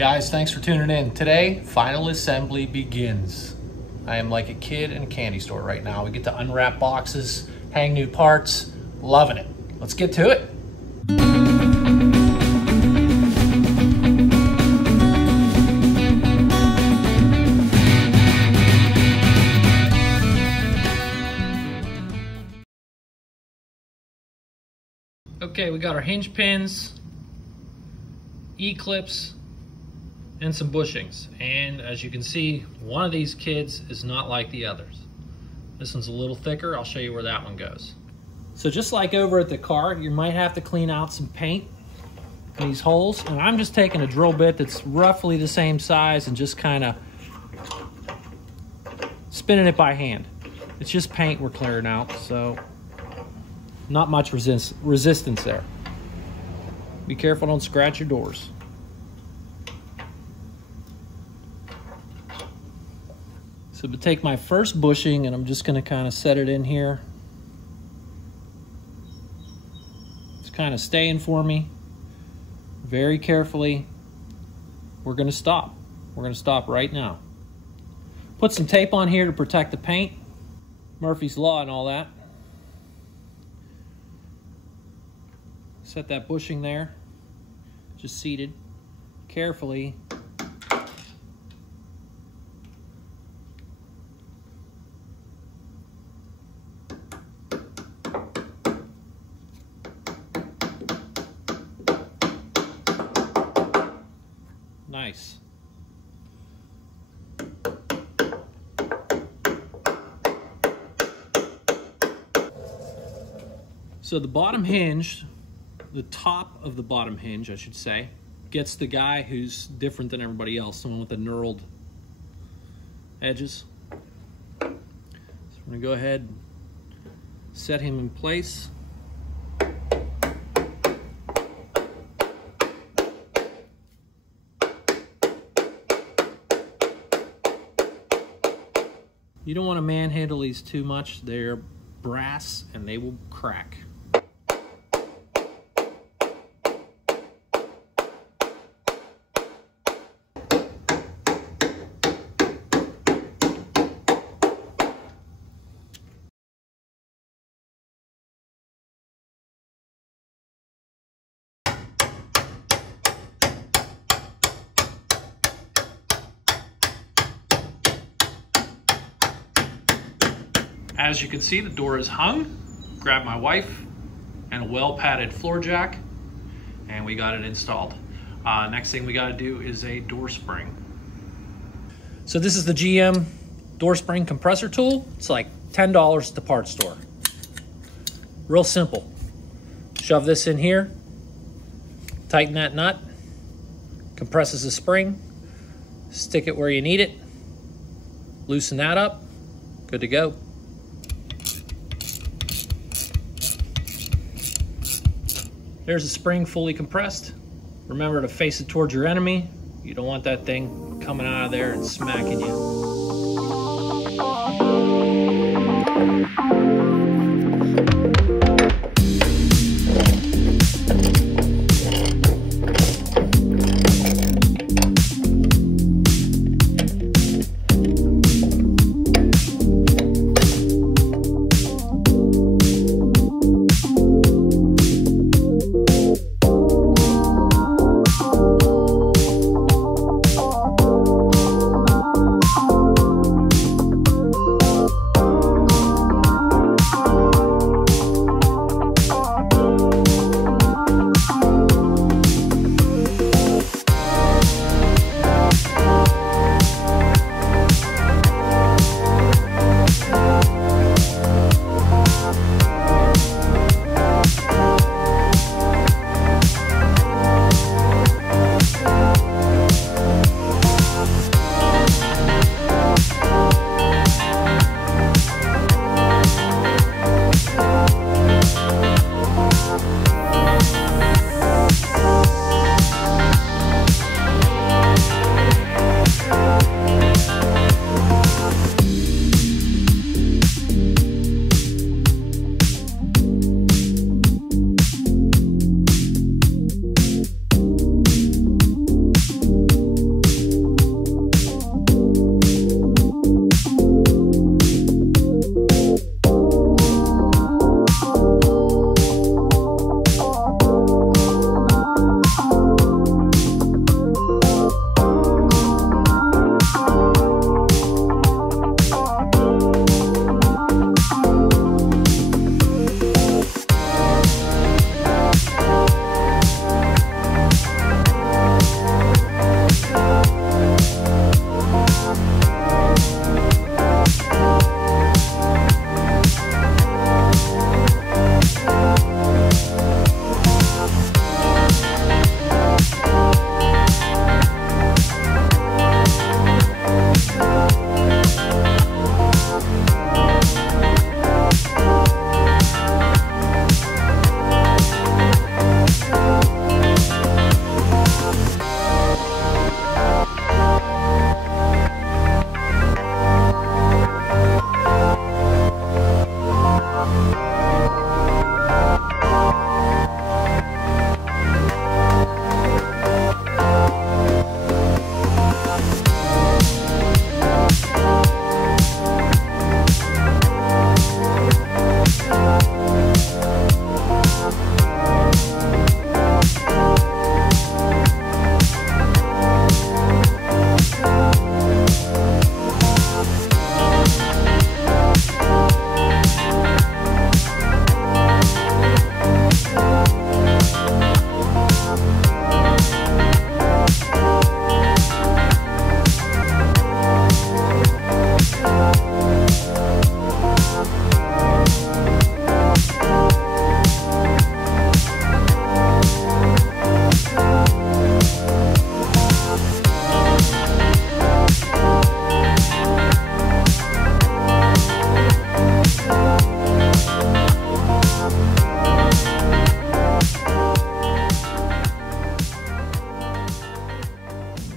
Guys, thanks for tuning in. Today, final assembly begins. I am like a kid in a candy store right now. We get to unwrap boxes, hang new parts, loving it. Let's get to it. Okay, we got our hinge pins, E-clips, and some bushings. And as you can see, one of these kids is not like the others. This one's a little thicker. I'll show you where that one goes. So just like over at the car, you might have to clean out some paint in these holes. And I'm just taking a drill bit that's roughly the same size and just kind of spinning it by hand. It's just paint we're clearing out, so not much resistance there. Be careful, don't scratch your doors. So to take my first bushing, and I'm just going to kind of set it in here. It's kind of staying for me. Very carefully. We're going to stop. We're going to stop right now. Put some tape on here to protect the paint. Murphy's Law and all that. Set that bushing there. Just seated carefully. Nice. So the bottom hinge, the top of the bottom hinge, I should say, gets the guy who's different than everybody else, the one with the knurled edges. So I'm gonna go ahead and set him in place. You don't want to manhandle these too much. They're brass and they will crack. As you can see, the door is hung. Grabbed my wife and a well-padded floor jack, and we got it installed. Next thing we got to do is a door spring. So this is the GM door spring compressor tool. It's like $10 at the parts store. Real simple. Shove this in here, tighten that nut, compresses the spring, stick it where you need it, loosen that up, good to go. There's the spring fully compressed. Remember to face it towards your enemy. You don't want that thing coming out of there and smacking you.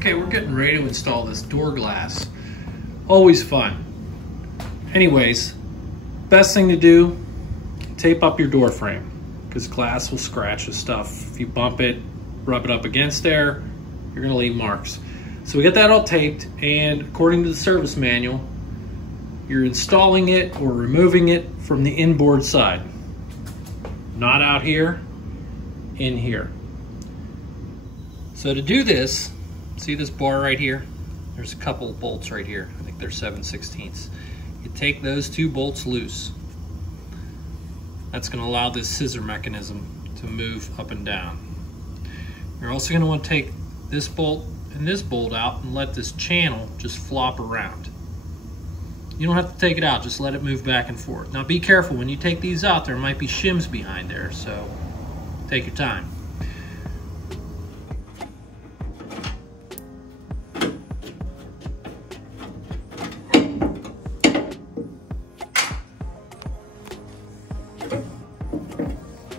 Okay, we're getting ready to install this door glass. Always fun. Anyways, best thing to do, tape up your door frame, because glass will scratch the stuff. If you bump it, rub it up against there, you're gonna leave marks. So we got that all taped, and according to the service manual, you're installing it or removing it from the inboard side. Not out here, in here. So to do this, see this bar right here? There's a couple of bolts right here. I think they're 7/16. You take those 2 bolts loose. That's gonna allow this scissor mechanism to move up and down. You're also gonna want to take this bolt and this bolt out and let this channel just flop around. You don't have to take it out, just let it move back and forth. Now be careful, when you take these out, there might be shims behind there, so take your time.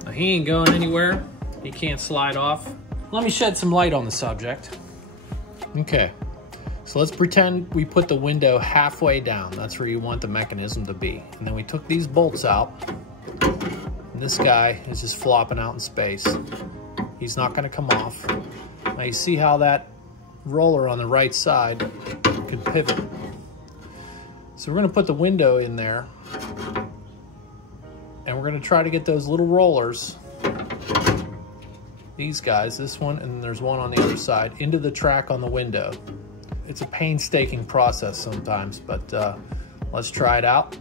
Now he ain't going anywhere. He can't slide off. Let me shed some light on the subject. Okay. So let's pretend we put the window halfway down. That's where you want the mechanism to be. And then we took these bolts out. And this guy is just flopping out in space. He's not gonna come off. Now you see how that roller on the right side can pivot. So we're gonna put the window in there. And we're gonna try to get those little rollers, these guys, this one, and there's one on the other side, into the track on the window. It's a painstaking process sometimes, but let's try it out.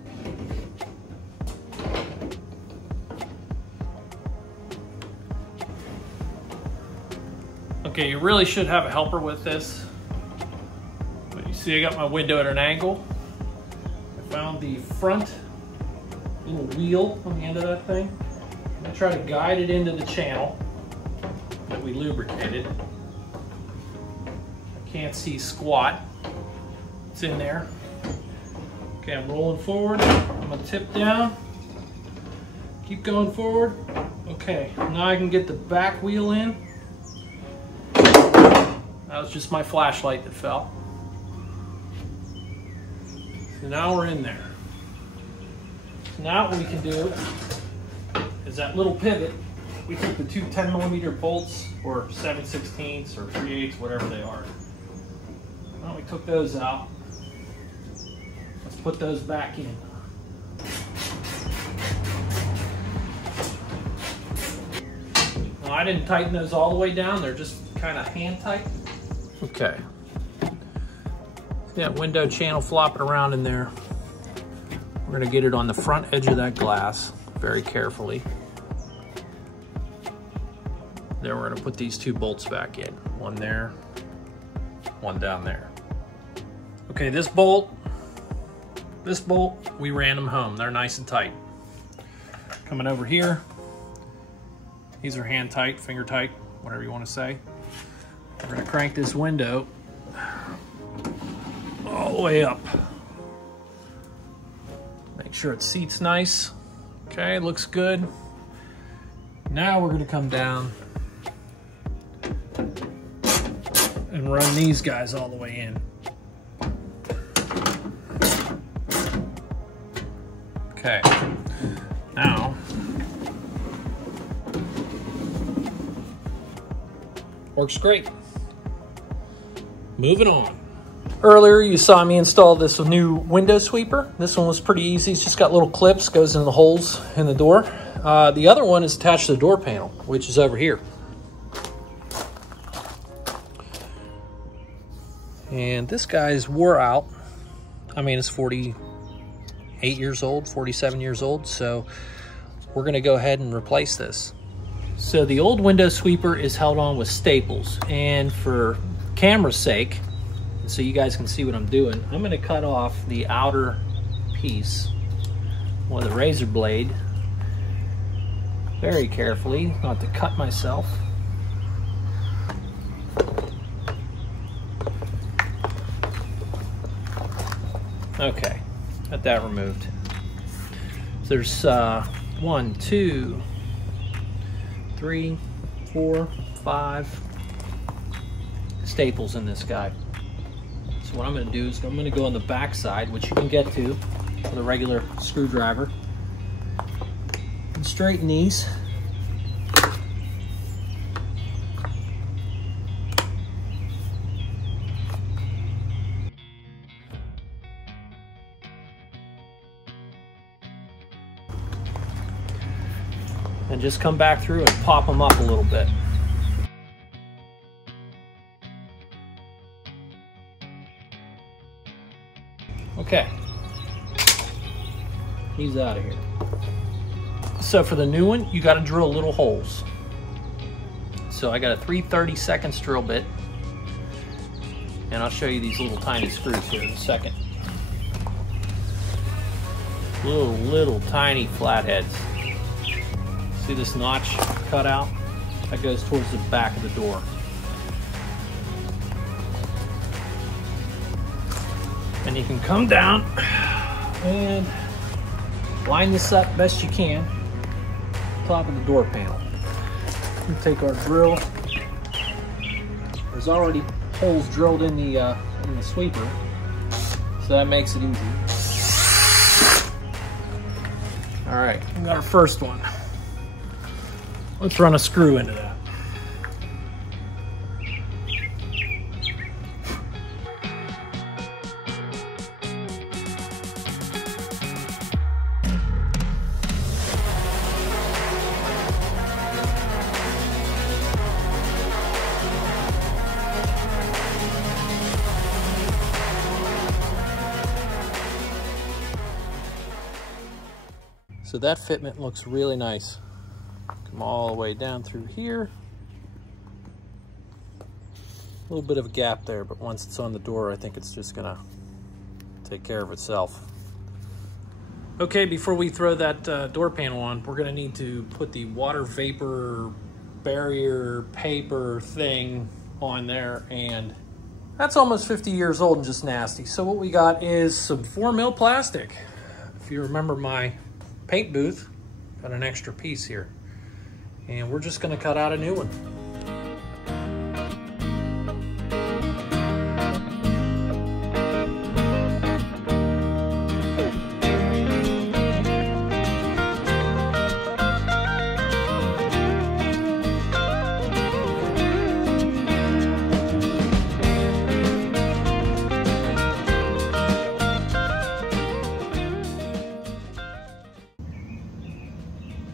Okay, you really should have a helper with this. But you see I got my window at an angle. I found the front little wheel on the end of that thing. I'm gonna try to guide it into the channel that we lubricated. Can't see squat. It's in there. Okay, I'm rolling forward. I'm gonna tip down. Keep going forward. Okay, now I can get the back wheel in. That was just my flashlight that fell. So now we're in there. So now what we can do is that little pivot. We took the 2 10mm bolts, or 7/16 or 3/8, whatever they are. Well, we took those out. Let's put those back in. Now, I didn't tighten those all the way down. They're just kind of hand tight. Okay. Yeah, window channel flopping around in there. We're gonna get it on the front edge of that glass very carefully. Then we're gonna put these 2 bolts back in. One there, one down there. Okay, this bolt, we ran them home. They're nice and tight. Coming over here, these are hand tight, finger tight, whatever you want to say. We're gonna crank this window all the way up. Make sure it seats nice. Okay, looks good. Now we're gonna come down and run these guys all the way in. Okay, now, works great. Moving on. Earlier you saw me install this new window sweeper. This one was pretty easy. It's just got little clips, goes in the holes in the door. The other one is attached to the door panel, which is over here. And this guy's wore out. I mean, it's 48 years old, 47 years old, so we're gonna go ahead and replace this. So the old window sweeper is held on with staples, and for camera's sake, so you guys can see what I'm doing, I'm gonna cut off the outer piece with a razor blade very carefully, not to cut myself. Okay, got that removed. So there's 1, 2, 3, 4, 5, staples in this guy. So what I'm going to do is I'm going to go on the back side, which you can get to with a regular screwdriver, and straighten these. And just come back through and pop them up a little bit. Okay, he's out of here. So for the new one, you got to drill little holes. So I got a 3/32 drill bit, and I'll show you these little tiny screws here in a second. Little tiny flatheads. See this notch cut out? That goes towards the back of the door. And you can come down and line this up best you can, top of the door panel. We take our drill. There's already holes drilled in the sweeper, so that makes it easy. All right, we got our first one. Let's run a screw into that. So that fitment looks really nice. Come all the way down through here. A little bit of a gap there, but once it's on the door, I think it's just gonna take care of itself. Okay, before we throw that door panel on, we're gonna need to put the water vapor barrier paper thing on there, and that's almost 50 years old and just nasty. So what we got is some 4 mil plastic. If you remember my paint booth, got an extra piece here. And we're just gonna cut out a new one.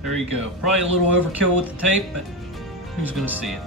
There you go. Probably a little overkill with the tape, but who's gonna see it?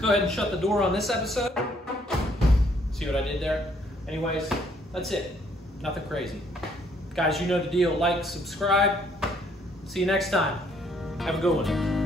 Go ahead and shut the door on this episode. See what I did there? Anyways, that's it. Nothing crazy. Guys, you know the deal. Like, subscribe. See you next time. Have a good one.